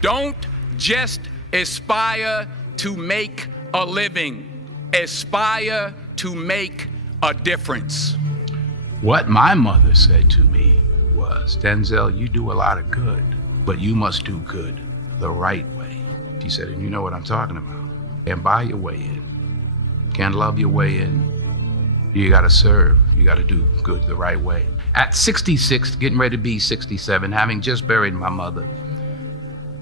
Don't just aspire to make a living. Aspire to make a difference. What my mother said to me was, Denzel, you do a lot of good, but you must do good the right way. She said, and you know what I'm talking about. Can't buy your way in. Can't love your way in. You gotta serve. You gotta do good the right way. At 66, getting ready to be 67, having just buried my mother,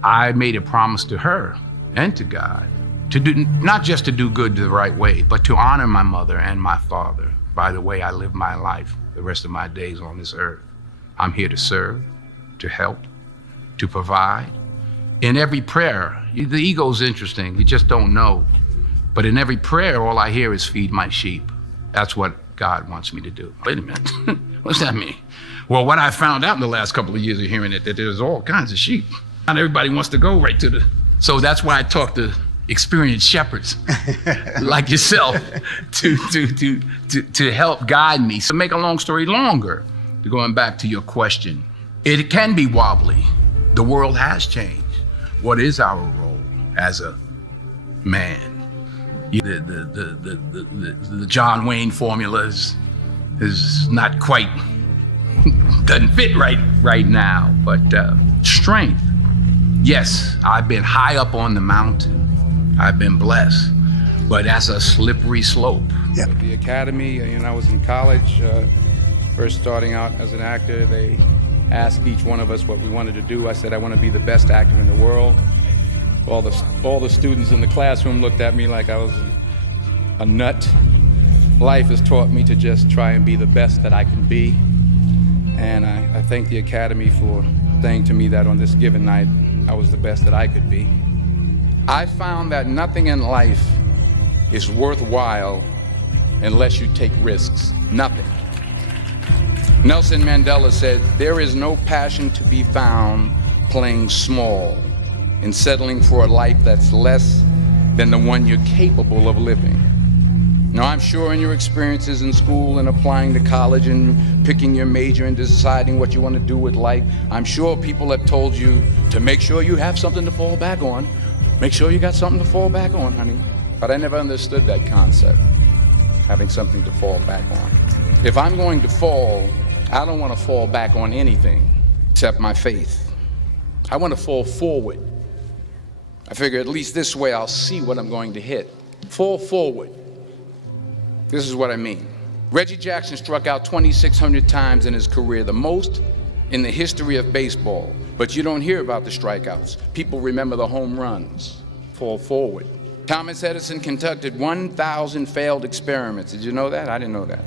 I made a promise to her and to God to do, not just to do good the right way, but to honor my mother and my father by the way I live my life the rest of my days on this earth. I'm here to serve, to help, to provide. In every prayer, the ego's interesting, you just don't know. But in every prayer, all I hear is feed my sheep. That's what God wants me to do. Wait a minute, what's that mean? Well, what I found out in the last couple of years of hearing it, that there's all kinds of sheep. Not everybody wants to go right to the, so that's why I talk to experienced shepherds like yourself to help guide me. So make a long story longer, going back to your question, it can be wobbly. The world has changed. What is our role as a man? The John Wayne formula is not quite, doesn't fit right now, but strength. Yes, I've been high up on the mountain. I've been blessed, but that's a slippery slope. Yep. At the academy, I was in college, first starting out as an actor. They asked each one of us what we wanted to do. I said, I want to be the best actor in the world. All the students in the classroom looked at me like I was a nut. Life has taught me to just try and be the best that I can be. And I thank the Academy for saying to me that on this given night, I was the best that I could be. I found that nothing in life is worthwhile unless you take risks. Nothing. Nelson Mandela said, there is no passion to be found playing small and settling for a life that's less than the one you're capable of living. Now, I'm sure in your experiences in school and applying to college and picking your major and deciding what you want to do with life, I'm sure people have told you to make sure you have something to fall back on. Make sure you got something to fall back on, honey. But I never understood that concept, having something to fall back on. If I'm going to fall, I don't want to fall back on anything except my faith. I want to fall forward. I figure at least this way I'll see what I'm going to hit. Fall forward. This is what I mean. Reggie Jackson struck out 2,600 times in his career, the most in the history of baseball. But you don't hear about the strikeouts. People remember the home runs. Fall forward. Thomas Edison conducted 1,000 failed experiments. Did you know that? I didn't know that.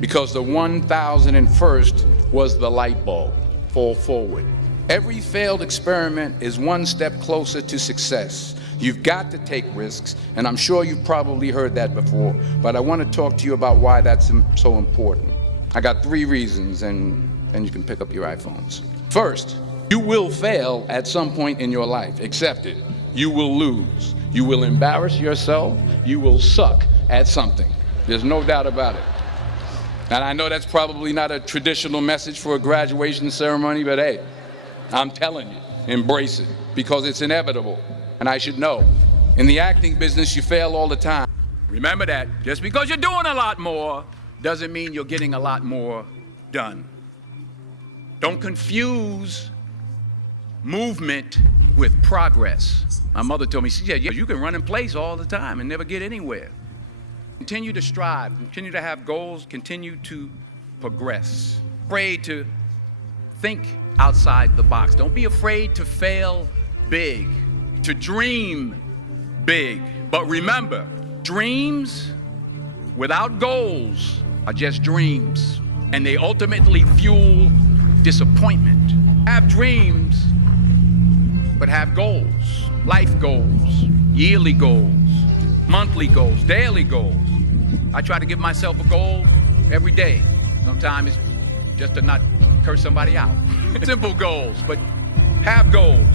Because the 1,001st was the light bulb. Fall forward. Every failed experiment is one step closer to success. You've got to take risks, and I'm sure you've probably heard that before, but I want to talk to you about why that's so important. I got 3 reasons, and you can pick up your iPhones. First, you will fail at some point in your life. Accept it. You will lose. You will embarrass yourself. You will suck at something. There's no doubt about it. And I know that's probably not a traditional message for a graduation ceremony, but hey, I'm telling you, embrace it, because it's inevitable, and I should know. In the acting business, you fail all the time. Remember that. Just because you're doing a lot more doesn't mean you're getting a lot more done. Don't confuse movement with progress. My mother told me, she said, yeah, you can run in place all the time and never get anywhere. Continue to strive, continue to have goals, continue to progress. Afraid to think outside the box. Don't be afraid to fail big, to dream big. But remember, dreams without goals are just dreams, and they ultimately fuel disappointment. Have dreams, but have goals. Life goals, yearly goals, monthly goals, daily goals. I try to give myself a goal every day. Sometimes it's just to not curse somebody out. Simple goals, but have goals.